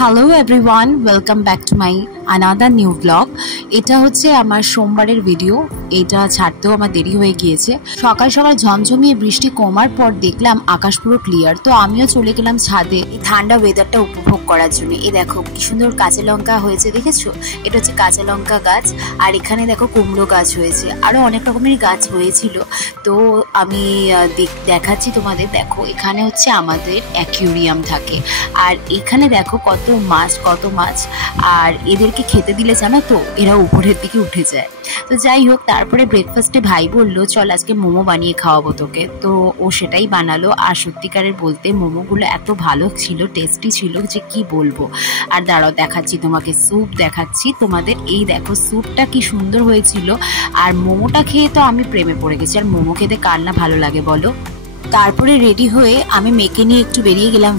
Hello everyone, welcome back to my another new blog. এটা হচ্ছে আমার সোমবারের ভিডিও। এটা ছাড়তেও আমার দেরি হয়ে গিয়েছে। সকাল সকাল ঝমঝমিয়ে বৃষ্টি কমার পর দেখলাম আকাশ পুরো ক্লিয়ার, তো আমিও চলে গেলাম ছাদে এই ঠান্ডা ওয়েদারটা উপভোগ করার জন্য। এই দেখো কি সুন্দর কাঁচা লঙ্কা হয়েছে, দেখেছো? এটা হচ্ছে কাঁচা লঙ্কা গাছ, আর এখানে দেখো কুমড়ো গাছ হয়েছে, আরও অনেক রকমের গাছ হয়েছিল। তো আমি দেখাচ্ছি তোমাদের। দেখো এখানে হচ্ছে আমাদের অ্যাকুয়ারিয়াম থাকে, আর এখানে দেখো কত মাছ, আর এদেরকে খেতে দিলে জানো তো এরা উপরের দিকে উঠে যায়। তো যাই হোক, তারপরে ব্রেকফাস্টে ভাই বললো চল আজকে মোমো বানিয়ে খাওয়াবো তোকে। তো ও সেটাই বানালো, আর সত্যিকারের বলতে মোমোগুলো এত ভালো ছিল, টেস্টি ছিল যে কি বলবো। আর দাঁড়াও দেখাচ্ছি তোমাকে, স্যুপ দেখাচ্ছি তোমাদের। এই দেখো স্যুপটা কি সুন্দর হয়েছিল, আর মোমোটা খেয়ে তো আমি প্রেমে পড়ে গেছি। আর মোমো খেতে কার না ভালো লাগে বলো। তারপরে রেডি হয়ে আমি মেয়েকে নিয়ে একটু বেরিয়ে গেলাম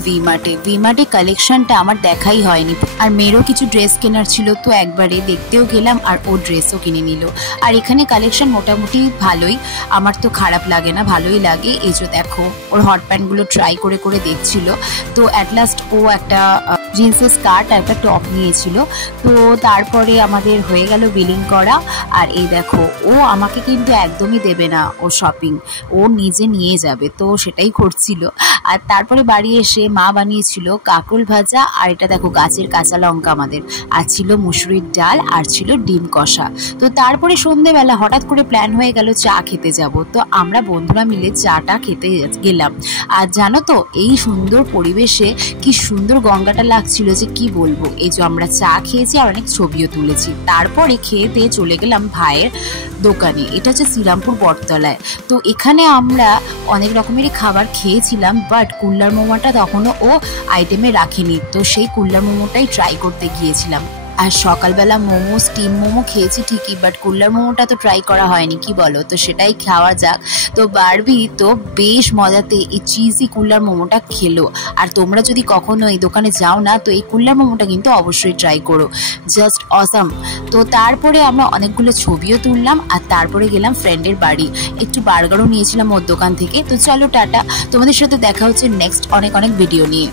ভি-মার্টে কালেকশনটা আমার দেখাই হয়নি, আর মেয়েরও কিছু ড্রেস কেনার ছিল, তো একবারে দেখতেও গেলাম আর ও ড্রেসও কিনে নিল। আর এখানে কালেকশন মোটামুটি ভালোই, আমার তো খারাপ লাগে না, ভালোই লাগে। এই যে দেখো ওর হট প্যান্টগুলো ট্রাই করে করে দেখছিল। তো অ্যাট লাস্ট ও একটা জিন্সের স্কার্ট আর একটা টপ নিয়েছিল। তো তারপরে আমাদের হয়ে গেল বিলিং করা। আর এই দেখো ও আমাকে কিন্তু একদমই দেবে না ও শপিং, ও নিজে নিয়ে যাবে, তো সেটাই করছিল। আর তারপরে বাড়ি এসে মা বানিয়েছিল কাঁকরোল ভাজা, আর এটা দেখো গাছের কাঁচা লঙ্কা আমাদের, আর ছিল মুসুরির ডাল, আর ছিল ডিম কষা। তো তারপরে সন্ধেবেলা হঠাৎ করে প্ল্যান হয়ে গেল চা খেতে যাব। তো আমরা বন্ধুরা মিলে চাটা খেতে গেলাম। আর জানো তো এই সুন্দর পরিবেশে কি সুন্দর গঙ্গাটা লাগছিল যে কি বলবো। এই যে আমরা চা খেয়েছি আর অনেক ছবিও তুলেছি। তারপরে খেয়ে দিয়ে চলে গেলাম ভাইয়ের দোকানে, এটা হচ্ছে শ্রীরামপুর বটতলায়। তো এখানে আমরা অনেক রকমেরই খাবার খেয়েছিলাম, বাট কুল্লার মোমোটা তখনও ও আইটেমে রাখেনি, তো সেই কুল্লার মোমোটাই ট্রাই করতে গিয়েছিলাম। আর সকালবেলা মোমো, স্টিম মোমো খেয়েছি ঠিকই, বাট কুল্লার মোমোটা তো ট্রাই করা হয়নি, কি বলো? তো সেটাই খাওয়া যাক। তো বারবি তো বেশ মজাতে এই চিজি কুল্লার মোমোটা খেলো। আর তোমরা যদি কখনো এই দোকানে যাও না, তো এই কুল্লার মোমোটা কিন্তু অবশ্যই ট্রাই করো, জাস্ট অসাম। তো তারপরে আমরা অনেকগুলো ছবিও তুললাম, আর তারপরে গেলাম ফ্রেন্ডের বাড়ি, একটু বার্গারও নিয়েছিলাম ওর দোকান থেকে। তো চলো টাটা, তোমাদের সাথে দেখা হচ্ছে নেক্সট অনেক ভিডিও নিয়ে।